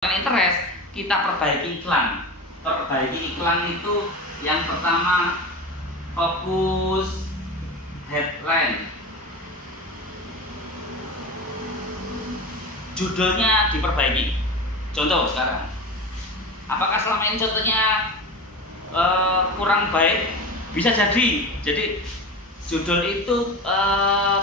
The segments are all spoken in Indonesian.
interest, kita perbaiki iklan. Perbaiki iklan itu yang pertama fokus headline. Judulnya diperbaiki. Contoh sekarang, apakah selama ini contohnya kurang baik? Bisa jadi judul itu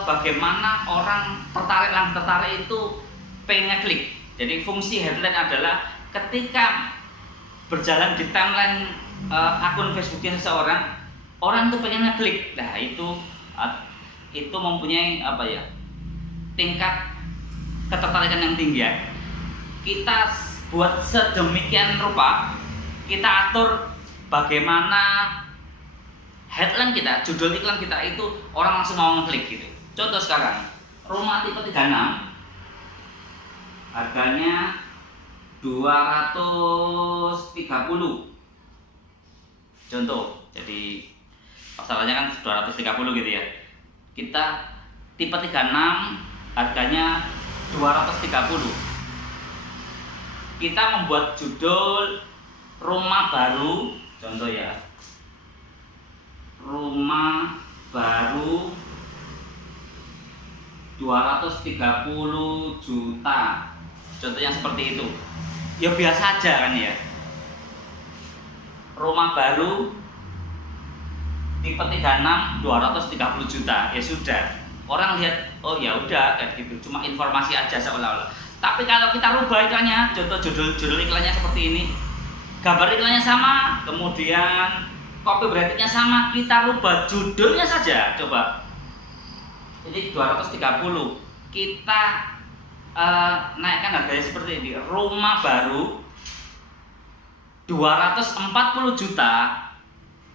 bagaimana orang tertarik itu pengen klik. Jadi fungsi headline adalah ketika berjalan di timeline akun Facebooknya seseorang, orang itu pengen ngeklik. Nah itu mempunyai tingkat ketertarikan yang tinggi ya. Kita buat sedemikian rupa, kita atur bagaimana headline kita, judul iklan kita itu orang langsung mau ngeklik gitu. Contoh sekarang, rumah tipe 36 harganya 230. Contoh, jadi masalahnya kan 230 gitu ya. Kita tipe 36 harganya 230. Kita membuat judul rumah baru, contoh ya, rumah baru 230 juta. Contohnya seperti itu. Ya biasa aja kan ya. Rumah baru tipe 36 230 juta. Ya sudah. Orang lihat, oh ya udah kayak gitu. Cuma informasi aja seolah-olah. Tapi kalau kita rubah iklannya, contoh judul iklannya seperti ini. Gambar iklannya sama, kemudian copywritingnya sama, kita rubah judulnya saja. Coba. Jadi 230. Kita naikkan harganya seperti ini, rumah baru 240 juta,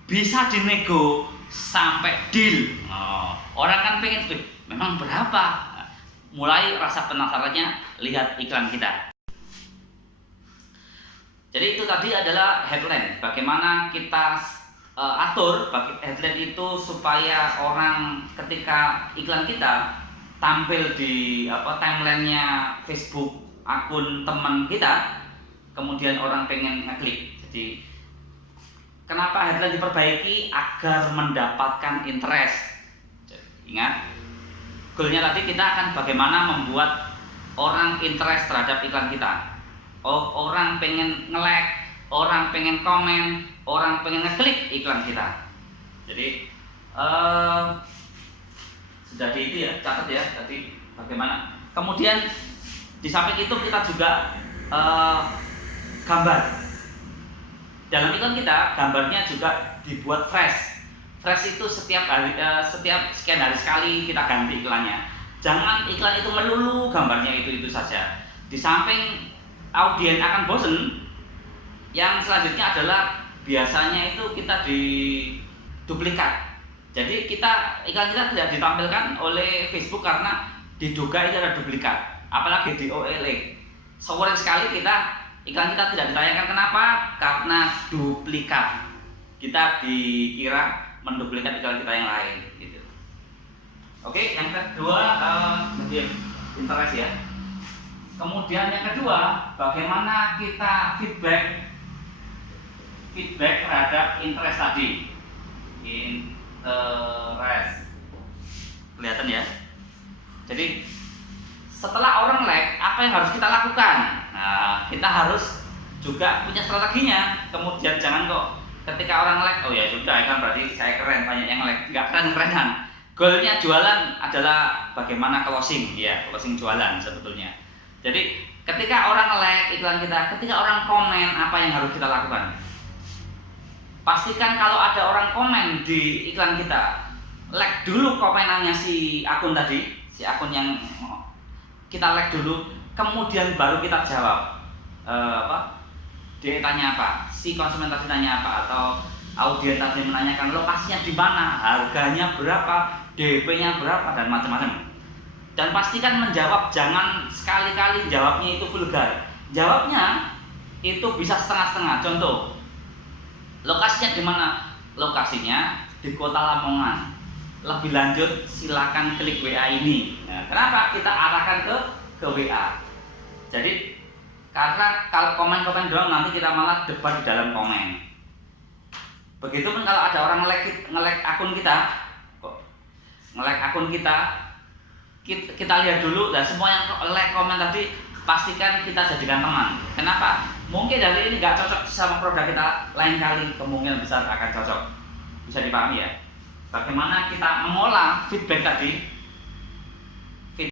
bisa dinego sampai deal. Orang kan pengen, memang berapa? Mulai rasa penasarannya, lihat iklan kita. Jadi itu tadi adalah headline, bagaimana kita atur bagi headline itu supaya orang ketika iklan kita tampil di timelinenya Facebook akun teman kita, kemudian orang pengen ngeklik. Jadi kenapa headline diperbaiki? Agar mendapatkan interest. Jadi, ingat, goalnya tadi kita akan bagaimana membuat orang interest terhadap iklan kita. Orang pengen nge-like, orang pengen komen, orang pengen ngeklik iklan kita. Jadi sudah itu ya, catat ya tadi bagaimana. Kemudian di samping itu kita juga gambar. Dalam iklan kita gambarnya juga dibuat fresh. Fresh itu setiap hari, setiap sekian hari sekali kita ganti iklannya. Jangan iklan itu melulu gambarnya itu saja. Di samping audien akan bosen, yang selanjutnya adalah biasanya itu kita diduplikat. Jadi iklan kita tidak ditampilkan oleh Facebook karena diduga itu ada duplikat, apalagi di OLX. Sering sekali iklan kita tidak ditayangkan. Kenapa? Karena duplikat. Kita dikira menduplikat iklan kita yang lain gitu. Oke, yang kedua interest ya. Kemudian yang kedua, bagaimana kita feedback terhadap interest tadi. Interest, kelihatan ya. Jadi setelah orang like, apa yang harus kita lakukan? Nah, kita harus juga punya strateginya. Kemudian jangan kok ketika orang like, oh ya sudah kan berarti saya keren, banyak yang like. Nggak keren-kerenan. Goalnya jualan adalah bagaimana closing, ya closing jualan sebetulnya. Jadi ketika orang like iklan kita, ketika orang komen, apa yang harus kita lakukan? Pastikan kalau ada orang komen di iklan kita, like dulu komenannya si akun tadi, si akun yang kita like dulu, kemudian baru kita jawab. Dia tanya apa? Si konsumen tadi tanya apa? Atau audien tadi menanyakan lokasinya di mana, harganya berapa, DP-nya berapa, dan macam-macam. Dan pastikan menjawab, jangan sekali-kali jawabnya itu vulgar. Jawabnya itu bisa setengah-setengah. Contoh, lokasinya di mana? Lokasinya di Kota Lamongan. Lebih lanjut silakan klik WA ini. Nah, kenapa kita arahkan ke WA? Jadi Karena kalau komen-komen doang nanti kita malah debat di dalam komen. Begitupun kalau ada orang nge-like akun kita, kita lihat dulu, dan semua yang like komen tadi pastikan kita jadikan teman. Kenapa? Mungkin dari ini nggak cocok sama produk kita, lain kali kemungkinan besar akan cocok. Bisa dipahami ya? Bagaimana kita mengolah feedback tadi